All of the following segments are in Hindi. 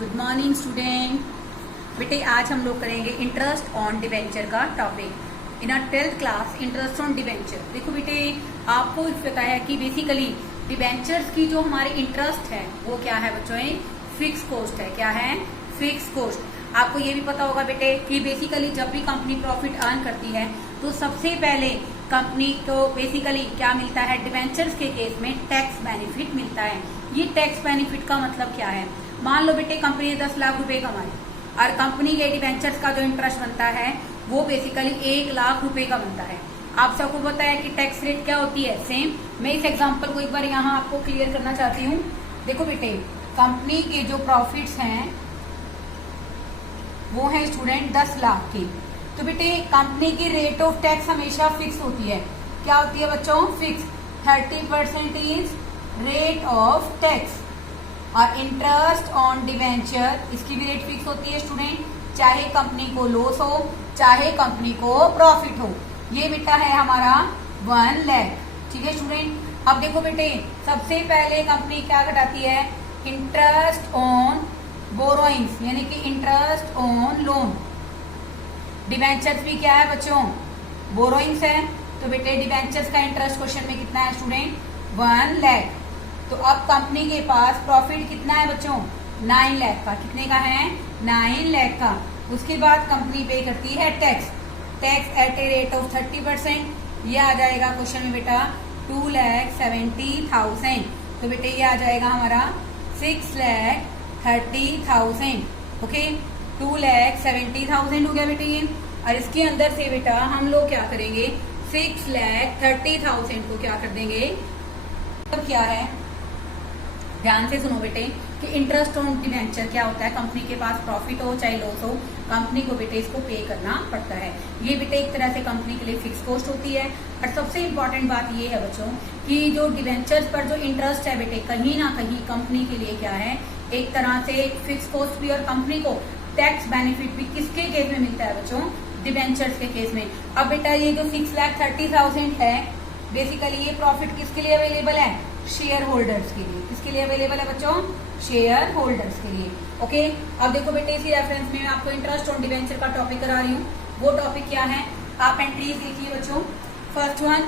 Good morning student. बेटे आज हम लोग करेंगे इंटरेस्ट ऑन डिवेंचर का topic in 12th class. Interest on debenture, देखो बेटे आपको पता है कि बेसिकली डिवेंचर्स की जो हमारी इंटरेस्ट है वो क्या है बच्चों, फिक्स कॉस्ट है। क्या है? Fix cost. आपको ये भी पता होगा बेटे कि बेसिकली जब भी कंपनी प्रॉफिट अर्न करती है तो सबसे पहले कंपनी को बेसिकली क्या मिलता है, डिवेंचर्स के केस में टैक्स बेनिफिट मिलता है। ये टैक्स बेनिफिट का मतलब क्या है? मान लो बेटे कंपनी ने 10 लाख रुपए कमाए और कंपनी के डिवेंचर्स का जो इंटरेस्ट बनता है वो बेसिकली 1 लाख रुपए का बनता है। आप सबको पता है कि टैक्स रेट क्या होती है, सेम। मैं इस एग्जांपल को एक बार यहाँ आपको क्लियर करना चाहती हूँ। देखो बेटे कंपनी के जो प्रॉफिट्स हैं वो है स्टूडेंट 10 लाख की। तो बेटे कंपनी की रेट ऑफ टैक्स हमेशा फिक्स होती है। क्या होती है बच्चों? Fix. 30% is rate of tax. और इंटरेस्ट ऑन डिवेंचर, इसकी भी रेट फिक्स होती है स्टूडेंट, चाहे कंपनी को लॉस हो चाहे कंपनी को प्रॉफिट हो। ये बेटा है हमारा 1 लाख। ठीक है स्टूडेंट। अब देखो बेटे सबसे पहले कंपनी क्या घटाती है, इंटरेस्ट ऑन बोरोइंग्स यानी कि इंटरेस्ट ऑन लोन। डिवेंचर्स भी क्या है बच्चों? बोरोइंग्स है। तो बेटे डिवेंचर्स का इंटरेस्ट क्वेश्चन में कितना है स्टूडेंट? 1 लाख। तो अब कंपनी के पास प्रॉफिट कितना है बच्चों? 9 लाख का। कितने का है? 9 लाख का। उसके बाद कंपनी पे करती है tax. Tax at a rate of 30%। ये आ जाएगा क्वेश्चन में बेटा 2,70,000। तो बेटे ये आ जाएगा हमारा 6,30,000। ओके, 2,70,000 हो गया बेटे ये। और इसके अंदर से बेटा हम लोग क्या करेंगे, 6,30,000 को क्या कर देंगे, तो क्या है ध्यान से सुनो बेटे कि इंटरेस्ट ऑन डिवेंचर क्या होता है। कंपनी के पास प्रॉफिट हो चाहे लॉस हो, कंपनी को बेटे इसको पे करना पड़ता है। ये बेटे एक तरह से कंपनी के लिए फिक्स कॉस्ट होती है। और सबसे इम्पोर्टेंट बात ये है बच्चों कि जो डिवेंचर्स पर जो इंटरेस्ट है बेटे कहीं ना कहीं कंपनी के लिए क्या है, एक तरह से फिक्स कॉस्ट भी और कंपनी को टैक्स बेनिफिट भी किसके केस में मिलता है बच्चों? डिवेंचर्स के केस में। अब बेटा ये जो 6,30,000 है बेसिकली ये प्रॉफिट किसके लिए अवेलेबल है? शेयर होल्डर्स के लिए। किसके लिए अवेलेबल है बच्चों? शेयर होल्डर्स के लिए। ओके, अब देखो बेटे इसी रेफरेंस में मैं आपको इंटरेस्ट ऑन डिवेंचर का टॉपिक करा रही हूँ। वो टॉपिक क्या है, आप एंट्रीज लिखिए बच्चों। First one,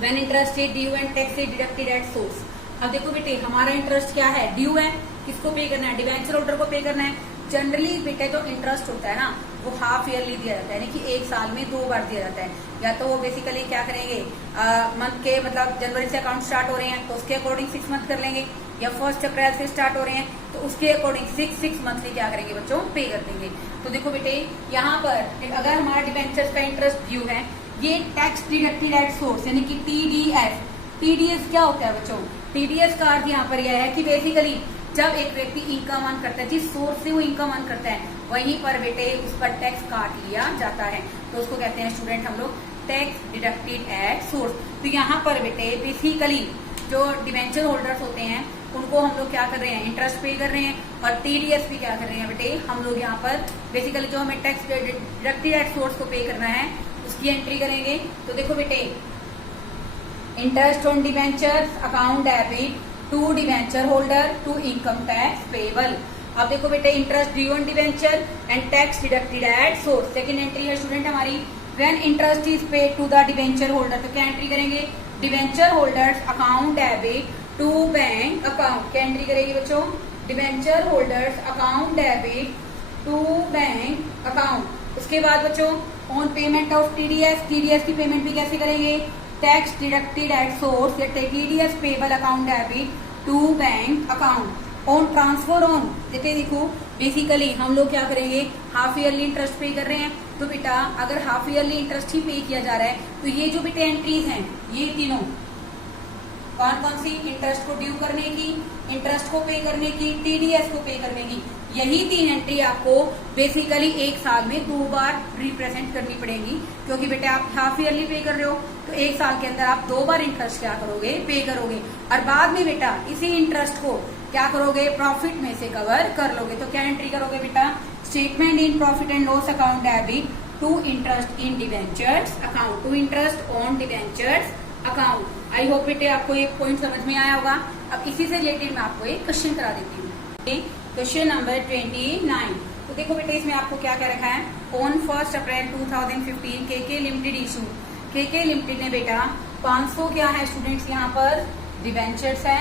when interest is due and tax is deducted at source. अब देखो बेटे हमारा इंटरेस्ट क्या है? ड्यू है। किसको पे करना है? डिवेंचर होल्डर को पे करना है। जनरली बेटे जो इंटरेस्ट होता है ना वो हाफ ईयरली दिया जाता है, यानी कि 1 साल में 2 बार दिया जाता है। या तो वो बेसिकली क्या करेंगे, मंथ के मतलब जनवरी से अकाउंट स्टार्ट हो रहे हैं तो उसके अकॉर्डिंग 6 मंथ कर लेंगे, या 1 अप्रैल से स्टार्ट हो रहे हैं तो उसके अकॉर्डिंग 6 मंथली क्या करेंगे बच्चों, पे कर देंगे। तो देखो बेटे यहाँ पर अगर हमारा डिवेंचर्स का इंटरेस्ट ड्यू है, ये टैक्स डिडक्टेड एट सोर्स यानी कि TDS। TDS क्या होता है बच्चों? TDS का अर्थ यहाँ पर यह है कि बेसिकली जब एक व्यक्ति इनकम अर्न करता है, जिस सोर्स से वो इनकम अर्न करता है वहीं पर बेटे उस पर टैक्स काट लिया जाता है। तो उसको कहते हैं स्टूडेंट हम लोग टैक्स डिडक्टेड एट सोर्स। तो यहाँ पर बेटे बेसिकली जो डिवेंचर होल्डर्स होते हैं उनको हम लोग क्या कर रहे हैं, इंटरेस्ट पे कर रहे हैं। और TDS भी क्या कर रहे हैं बेटे, हम लोग यहाँ पर बेसिकली जो हमें टैक्स डिडक्टेड एट सोर्स को पे करना है उसकी एंट्री करेंगे। तो देखो बेटे interest on debentures account debit to debenture holder to income tax payable. अब देखो बेटे interest due on debenture and tax deducted at source. Second entry है स्टूडेंट हमारी, when interest is paid to the debenture holder. तो क्या एंट्री करेंगे, debenture holders account debit to bank account. क्या एंट्री करेंगे बच्चों, debenture holders account debit to bank account. उसके बाद बच्चों ऑन पेमेंट ऑफ TDS की पेमेंट भी कैसे करेंगे, टैक्स डिडक्टेड एट सोर्स या TDS payable account debit to bank account. On transfer on देखो बेसिकली हम लोग क्या करेंगे, हाफ ईयरली इंटरेस्ट पे कर रहे हैं। तो बेटा अगर हाफ ईयरली इंटरेस्ट ही पे किया जा रहा है तो ये जो बेटे एंट्रीज हैं ये तीनों कौन कौन सी, इंटरेस्ट को ड्यू करने की, इंटरेस्ट को पे करने की, TDS को पे करने की, यही 3 एंट्री आपको बेसिकली 1 साल में 2 बार रिप्रेजेंट करनी पड़ेगी। क्योंकि बेटे आप हाफ ईयरली पे कर रहे हो तो 1 साल के अंदर आप 2 बार इंटरेस्ट क्या करोगे, पे करोगे। और बाद में बेटा इसी इंटरेस्ट को क्या करोगे, प्रॉफिट में से कवर कर लोगे। तो क्या एंट्री करोगे बेटा, statement in profit and loss account debit to interest in debentures account, to interest on debentures account. I hope बेटे आपको ये पॉइंट समझ में आया होगा। अब इसी से रिलेटेड मैं आपको एक क्वेश्चन करा देती हूँ। Question number 29। तो देखो बेटे इसमें आपको क्या क्या रखा है। On 1 April 2015 KK limited issue, KK limited ने बेटा 500 क्या है स्टूडेंट्स यहाँ पर डिवेंचर्स है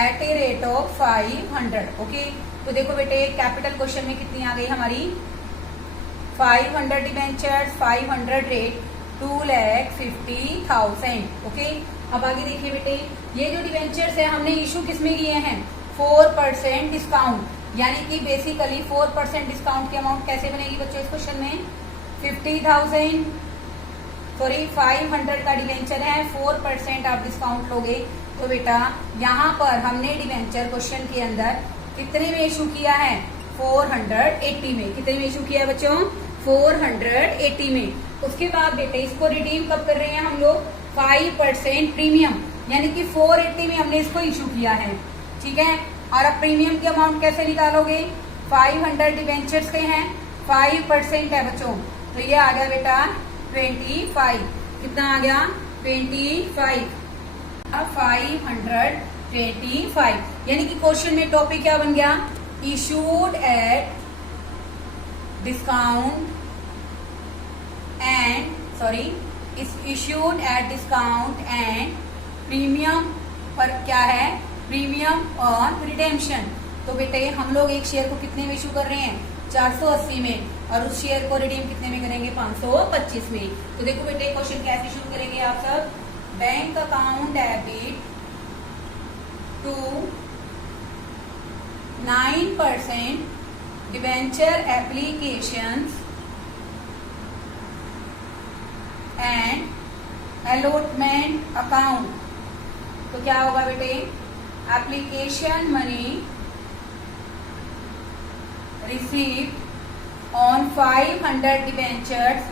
at a rate of 500। Okay, तो देखो बेटे कैपिटल क्वेश्चन में कितनी आ गई हमारी 500 डिवेंचर्स, 500 रेट 2,50,000। ओके, अब आगे देखिए बेटे ये जो डिवेंचर्स है हमने इशू किसमें किए हैं 4% डिस्काउंट, यानी कि बेसिकली 4% डिस्काउंट की अमाउंट कैसे बनेगी बच्चों इस क्वेश्चन में 50,000 सॉरी 500 का डिवेंचर है 4% आप डिस्काउंट लोगे तो बेटा यहाँ पर हमने डिवेंचर क्वेश्चन के अंदर कितने में इशू किया है 480 में। कितने में इशू किया है बच्चों 480 में। उसके बाद बेटे इसको रिडीम कब कर रहे हैं हम लोग 5% प्रीमियम, यानी कि 480 में हमने इसको इशू किया है। ठीक है, और अब प्रीमियम की अमाउंट कैसे निकालोगे 500 डिवेंचर्स के हैं 5% है बच्चों, तो ये आ गया बेटा 25। कितना आ गया 25 525, यानी कि क्वेश्चन में टॉपिक क्या बन गया issued at discount and sorry issued at discount and premium पर क्या है प्रीमियम ऑन रिडेम्पशन। तो बेटे हम लोग एक शेयर को कितने में इशू कर रहे हैं 480 में और उस शेयर को रिडीम कितने में करेंगे 525 में। तो देखो बेटे क्वेश्चन कैसे शुरू करेंगे आप सब bank account debit to 9% debenture applications and allotment account. तो क्या होगा बेटे application money received on 500 debentures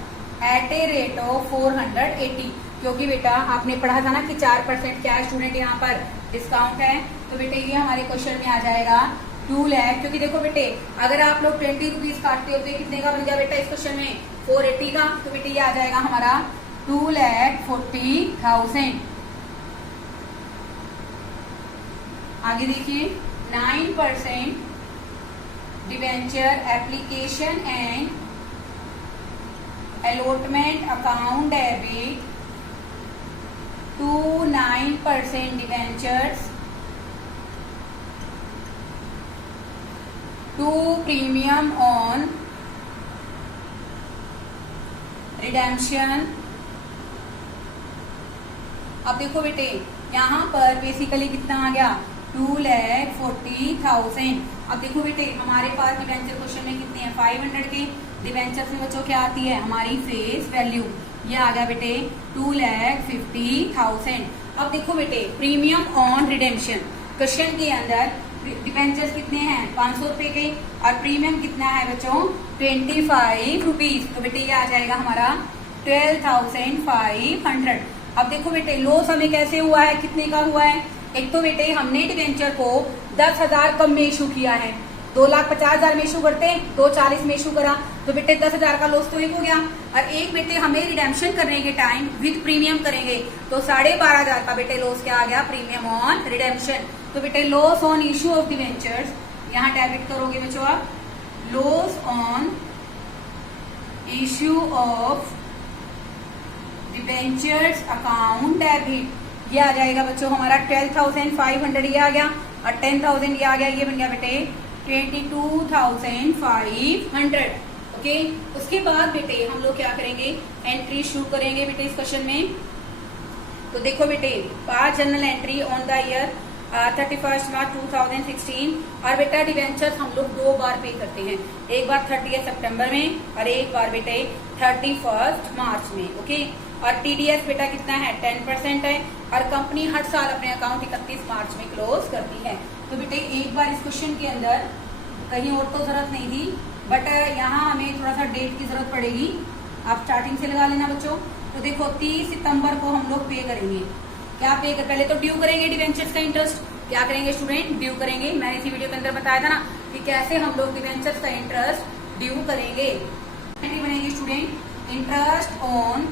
at a rate of 480। क्योंकि बेटा आपने पढ़ा था ना कि 4% क्या है स्टूडेंट यहाँ पर डिस्काउंट है, तो बेटे ये हमारे क्वेश्चन में आ जाएगा 2 लाख। क्योंकि देखो बेटे अगर आप लोग 20 रुपीज काटते हो तो कितने का बन गया बेटा इस क्वेश्चन में 480 का, तो बेटे ये आ जाएगा हमारा 2,40,000। आगे देखिए 9% debenture application and allotment account debit to 9% debentures to premium on redemption. अब देखो बेटे यहाँ पर बेसिकली कितना आ गया 2,40,000। अब देखो बेटे हमारे पास डिवेंचर क्वेश्चन में कितने हैं 500 के डिवेंचर्स में बच्चों क्या आती है हमारी फेस वैल्यू, ये आ गया बेटे 2,50,000। अब देखो बेटे प्रीमियम ऑन रिडेम्पशन क्वेश्चन के अंदर डिवेंचर्स कितने हैं 500 रुपए के और प्रीमियम कितना है बच्चों 25 रुपीज, तो बेटे ये आ जाएगा हमारा 12,500। अब देखो बेटे लॉस हमें कैसे हुआ है कितने का हुआ है, एक तो बेटे हमने डिवेंचर को 10,000 कम में इशू किया है, 2,50,000 में इशू करते 2,40 में इशू करा, तो बेटे 10,000 का लॉस तो एक हो गया। और एक बेटे हमें रिडेम्पशन करने के टाइम विद प्रीमियम करेंगे तो 12,500 का बेटे लॉस क्या आ गया प्रीमियम ऑन रिडेम्पशन। तो बेटे loss on issue of debentures यहाँ डेबिट करोगे बच्चों आप loss on issue of debentures account debit, ये आ जाएगा बच्चों हमारा 12,500 ये आ गया और 10,000 ये आ गया, ये बन गया बेटे 22,500। ओके, उसके बाद बेटे हम लोग क्या करेंगे एंट्री शुरू करेंगे बेटे इस क्वेश्चन में। तो देखो बेटे 5 general entry on the year 31 मार्च 2016 और बेटा डिवेंचर्स हम लोग 2 बार पे करते हैं, एक बार 30 सितंबर में और एक बार बेटे 31 मार्च में। ओके, और टीडीएस बेटा कितना है 10% है और कंपनी हर साल अपने अकाउंट 31 मार्च में क्लोज करती है। तो बेटे एक बार इस क्वेश्चन के अंदर कहीं और तो जरूरत नहीं थी बट यहाँ हमें थोड़ा सा डेट की जरूरत पड़ेगी, आप स्टार्टिंग से लगा लेना बच्चों। तो देखो 30 सितंबर को हम लोग पे करेंगे, क्या पे कर पहले तो ड्यू करेंगे डिवेंचर्स का इंटरेस्ट, क्या करेंगे स्टूडेंट ड्यू करेंगे। मैंने इसी वीडियो के अंदर बताया था ना कि कैसे हम लोग डिवेंचर्स का इंटरेस्ट ड्यू करेंगे। बनेगी student interest on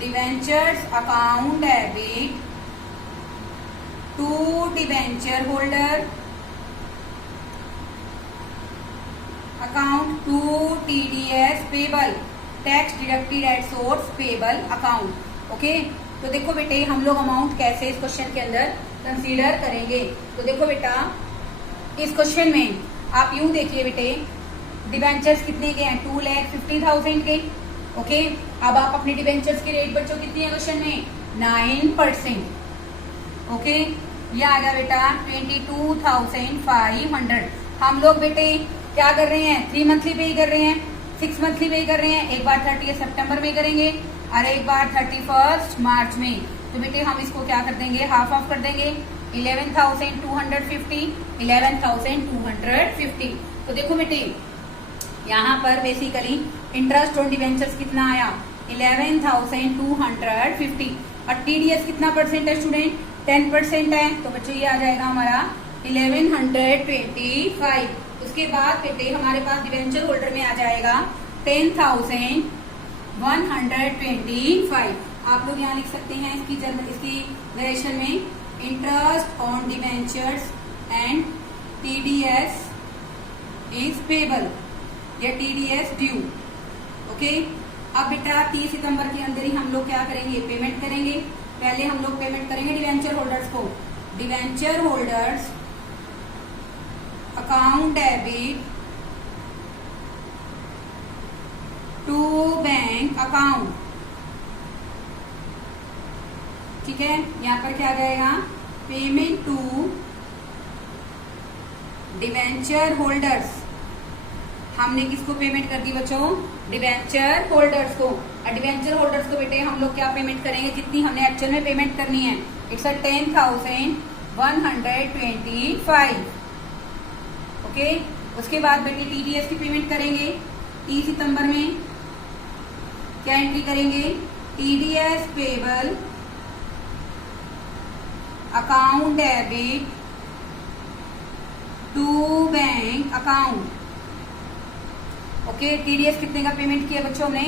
debentures account debit to debenture holder account to TDS payable, tax deducted at source payable account. Okay, तो देखो बेटे हम लोग अमाउंट कैसे इस क्वेश्चन के अंदर कंसीडर करेंगे। तो देखो बेटा इस क्वेश्चन में आप यूं देखिए बेटे, डिबेंचर्स कितने के हैं, 2,50,000 के। ओके, अब आप अपने डिबेंचर्स की रेट बच्चों कितनी है क्वेश्चन में, 9%। ओके, ये आ गया बेटा 22,500। हम लोग बेटे क्या कर रहे हैं, 3 मंथली पे ही कर रहे हैं, 6 मंथली पे ही कर रहे हैं। एक बार 30 सितंबर में करेंगे और एक बार 31 मार्च में। तो बेटे हम इसको क्या कर देंगे, हाफ ऑफ कर देंगे, 11,250, 11,250। तो देखो बेटे यहाँ पर बेसिकली इंटरेस्ट ऑन डिवेंचर्स कितना आया, 11,250 और TDS कितना परसेंट है स्टूडेंट, 10% है। तो बच्चों ये आ जाएगा हमारा 1125। उसके बाद बेटे हमारे पास डिवेंचर होल्डर में आ जाएगा 10,125। आप लोग यहाँ लिख सकते हैं इसकी वेरिएशन में, interest on debentures and TDS is payable या TDS ड्यू। ओके, अब बेटा 30 सितंबर के अंदर ही हम लोग क्या करेंगे, पेमेंट करेंगे। पहले हम लोग पेमेंट करेंगे डिवेंचर होल्डर्स को, debenture holders account debit to bank account. ठीक है, यहाँ पर क्या आ जाएगा, पेमेंट टू डिवेंचर होल्डर्स। हमने किसको पेमेंट कर दी बच्चों, डिवेंचर होल्डर्स को। और डिवेंचर होल्डर्स को बेटे हम लोग क्या पेमेंट करेंगे, जितनी हमने एक्चुअल में पेमेंट करनी है, इट्स 10,125। ओके, उसके बाद बेटे TDS की पेमेंट करेंगे 30 सितंबर में। क्या एंट्री करेंगे, TDS payable account debit to bank account. Okay, TDS कितने का पेमेंट किया बच्चों ने,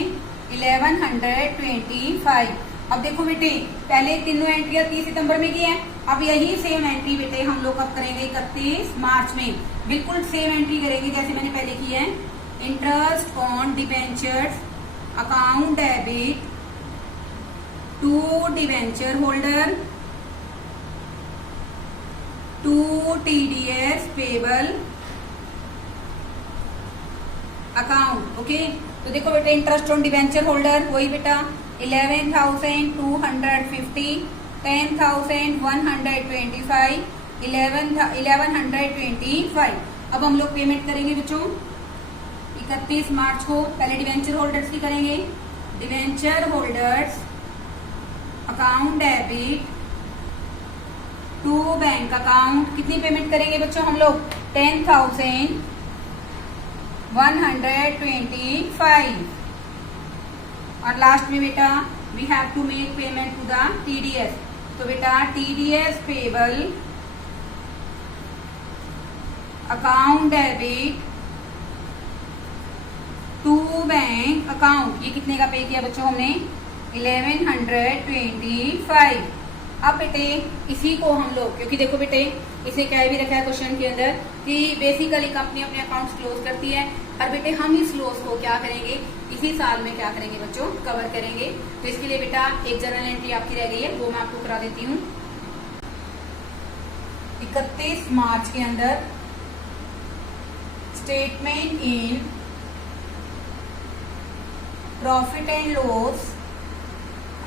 1125। अब देखो बेटे पहले तीनों एंट्रियां 30 सितंबर में की है, अब यही सेम एंट्री बेटे हम लोग कब करेंगे, 31 मार्च में। बिल्कुल सेम एंट्री करेंगे जैसे मैंने पहले की है, interest on debentures account debit to debenture holder to TDS payable account. Okay, तो देखो बेटा इंटरेस्ट ऑन डिबेंचर होल्डर वही बेटा 11,250, 10,125, 1125। अब हम लोग पेमेंट करेंगे बच्चों 31 मार्च को। पहले डिवेंचर होल्डर्स की करेंगे, debenture holders account debit to bank account. कितनी पेमेंट करेंगे बच्चों हम लोग, 10,125। और लास्ट में बेटा we have to make payment to the TDS। तो बेटा TDS payable account debit to bank account. ये कितने का पे किया बच्चों हमने, 1125। अब बेटे इसी को हम लोग, क्योंकि देखो बेटे इसे क्या भी रखा है क्वेश्चन के अंदर कि बेसिकली कंपनी अपने अकाउंट्स क्लोज करती है, और बेटे हम इस लॉस को क्या करेंगे, इसी साल में क्या करेंगे बच्चों, कवर करेंगे। तो इसके लिए बेटा एक जर्नल एंट्री आपकी रह गई है, वो मैं आपको करा देती हूँ। 31 मार्च के अंदर statement in profit and loss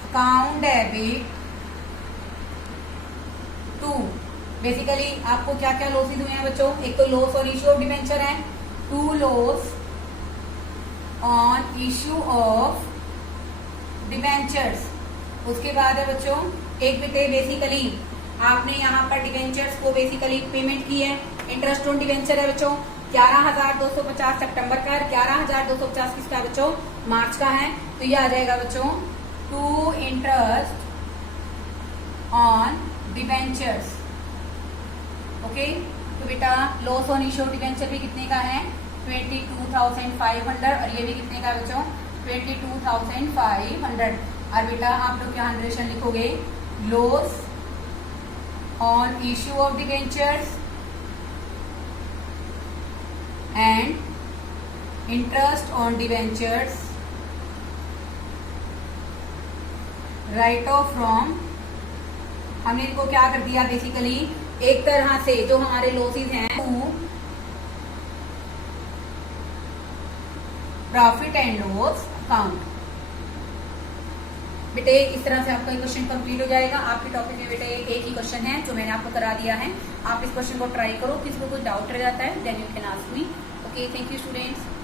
account debit to. Basically आपको क्या क्या लॉसेज हुए हैं बच्चों, एक तो loss on issue of debenture है, two loss on issue of debentures. उसके बाद है बच्चों एक बेटे बेसिकली आपने यहाँ पर डिबेंचर्स को बेसिकली पेमेंट की है, इंटरेस्ट ऑन डिबेंचर है बच्चों 11,250 सितंबर का, 11,250 किसका बच्चों, मार्च का है। तो ये आ जाएगा बच्चों to interest on debentures. Okay, तो बेटा loss on issue of debenture भी कितने का है, 22,500, और ये भी कितने का बच्चों, 22,500। और बेटा आप लोग यहाँ नरेशन लिखोगे, loss on issue of debentures and interest on debentures, right of from, हमने इनको क्या कर दिया बेसिकली एक तरह से जो हमारे लॉसेस हैं प्रॉफिट एंड लॉस अकाउंट। बेटे इस तरह से आपका क्वेश्चन कंप्लीट हो जाएगा। आपके टॉपिक में बेटे एक ही क्वेश्चन है जो मैंने आपको करा दिया है। आप इस क्वेश्चन को ट्राई करो, किसी को कोई डाउट रह जाता है then you can ask me. Okay, thank you students.